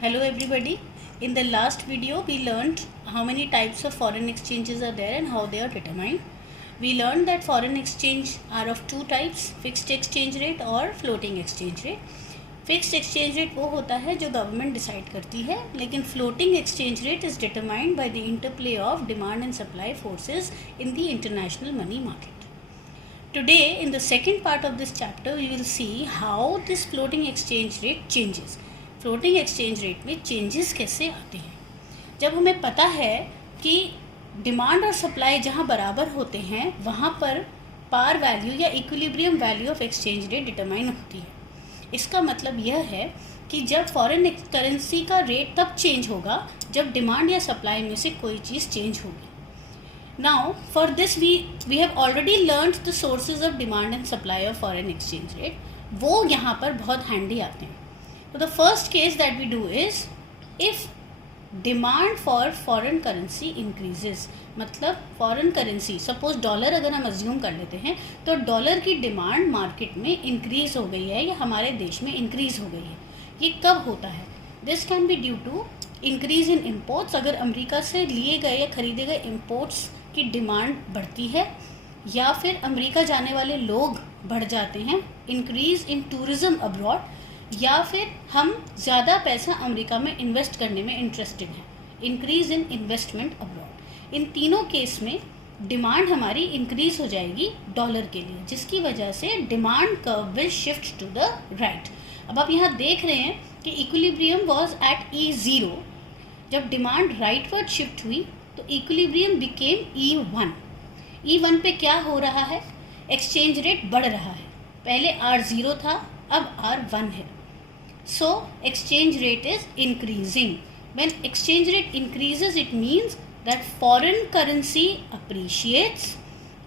Hello everybody. In the last video we learned how many types of foreign exchanges are there and how they are determined. We learned that foreign exchange are of two types, fixed exchange rate और floating exchange rate. Fixed exchange rate वो होता है जो government decide करती है, लेकिन floating exchange rate is determined by the interplay of demand and supply forces in the international money market. Today, in the second part of this chapter, we will see how this floating exchange rate changes. Floating exchange rate में changes कैसे आते हैं. जब हमें पता है कि demand और सप्लाई जहाँ बराबर होते हैं वहाँ पर पार वैल्यू या equilibrium value of exchange rate determine होती है. इसका मतलब यह है कि जब फॉरेन करेंसी का रेट तब चेंज होगा जब डिमांड या सप्लाई में से कोई चीज़ चेंज होगी. Now, for this we have already learned the sources of demand and supply of foreign exchange rate. वो यहाँ पर बहुत handy आते हैं. So the first case that we do is if demand for foreign currency increases, मतलब foreign currency, suppose dollar अगर हम assume कर लेते हैं तो डॉलर की डिमांड मार्केट में इंक्रीज हो गई है या हमारे देश में इंक्रीज हो गई है. ये कब होता है? This can be due to increase in imports. अगर अमेरिका से लिए गए या खरीदे गए इम्पोर्ट्स की डिमांड बढ़ती है या फिर अमेरिका जाने वाले लोग बढ़ जाते हैं, इंक्रीज इन टूरिज्म अब्रॉड, या फिर हम ज़्यादा पैसा अमेरिका में इन्वेस्ट करने में इंटरेस्टेड हैं, इंक्रीज इन इन्वेस्टमेंट अब्रॉड. इन तीनों केस में डिमांड हमारी इंक्रीज हो जाएगी डॉलर के लिए, जिसकी वजह से demand curve will shift to the right. अब आप यहाँ देख रहे हैं कि इक्विलिब्रियम वाज एट E0. जब डिमांड राइटवर्ड शिफ्ट हुई तो इक्विलिब्रियम बिकेम E1. E1 पे क्या हो रहा है? एक्सचेंज रेट बढ़ रहा है. पहले R0 था, अब R1 है. So exchange rate is increasing. When exchange rate increases it means that foreign currency appreciates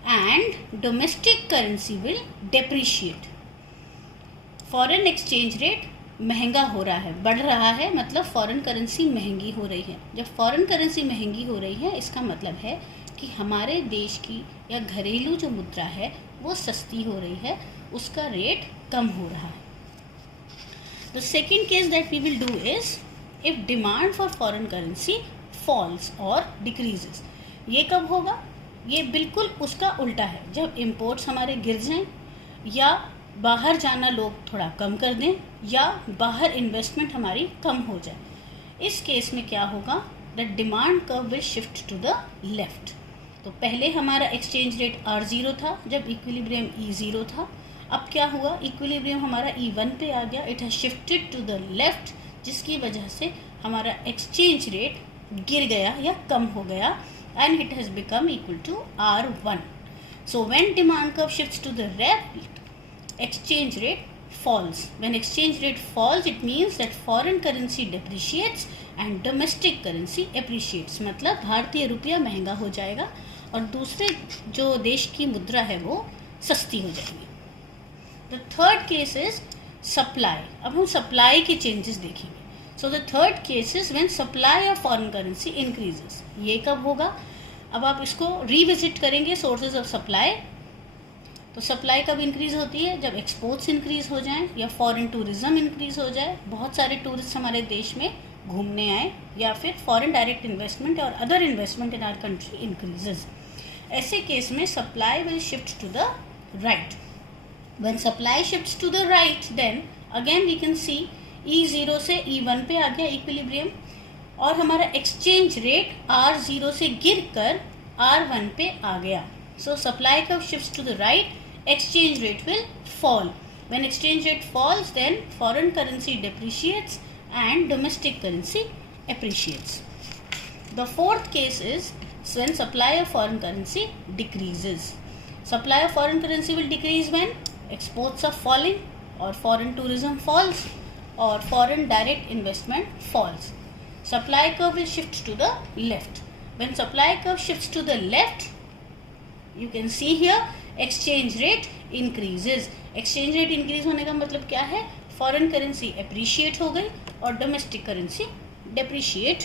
and domestic currency will depreciate. Foreign exchange rate महंगा हो रहा है, बढ़ रहा है, मतलब फॉरेन करेंसी महंगी हो रही है. जब फॉरेन करेंसी महंगी हो रही है इसका मतलब है कि हमारे देश की या घरेलू जो मुद्रा है वो सस्ती हो रही है, उसका रेट कम हो रहा है. The second case that we will do is if demand for foreign currency falls और डिक्रीजेस. ये कब होगा? ये बिल्कुल उसका उल्टा है. जब इम्पोर्ट्स हमारे गिर जाएं या बाहर जाना लोग थोड़ा कम कर दें या बाहर इन्वेस्टमेंट हमारी कम हो जाए. इस केस में क्या होगा? The demand curve will shift to the left. तो पहले हमारा एक्सचेंज रेट R0 था जब इक्विलिब्रियम E0 था. अब क्या हुआ? इक्विलिब्रियम हमारा E1 पे आ गया. It has shifted to the left, जिसकी वजह से हमारा एक्सचेंज रेट गिर गया या कम हो गया and it has become equal to R1. So when demand curve shifts to the left, exchange rate falls. When exchange rate falls, it means that foreign currency depreciates and domestic currency appreciates. मतलब भारतीय रुपया महंगा हो जाएगा और दूसरे जो देश की मुद्रा है वो सस्ती हो जाएगी. The third case is supply. अब हम supply के changes देखेंगे. So the third case is when supply of foreign currency increases. ये कब होगा? अब आप इसको revisit करेंगे sources of supply. तो सप्लाई कब इंक्रीज़ होती है? जब एक्सपोर्ट्स इंक्रीज़ हो जाएं या फॉरेन टूरिज़्म इंक्रीज़ हो जाए, बहुत सारे टूरिस्ट हमारे देश में घूमने आए, या फिर फॉरेन डायरेक्ट इन्वेस्टमेंट और other investment in our country increases. ऐसे केस में supply will shift to the right. When supply shifts to the right then again we can see E0 से E1 पे आ गया इक्विलिब्रियम और हमारा एक्सचेंज रेट R0 से गिर कर R1 पे आ गया. So supply curve shifts to the right, exchange rate will fall. When exchange rate falls, then foreign currency depreciates and domestic currency appreciates. The fourth case is when supply of foreign currency decreases. Supply of foreign currency will decrease when exports are falling or foreign tourism falls or foreign direct investment falls. Supply curve will shift to the left. When supply curve shifts to the left, you can see here exchange rate increases. exchange rate increase होने का मतलब क्या है? Foreign currency appreciate हो गई और domestic currency depreciate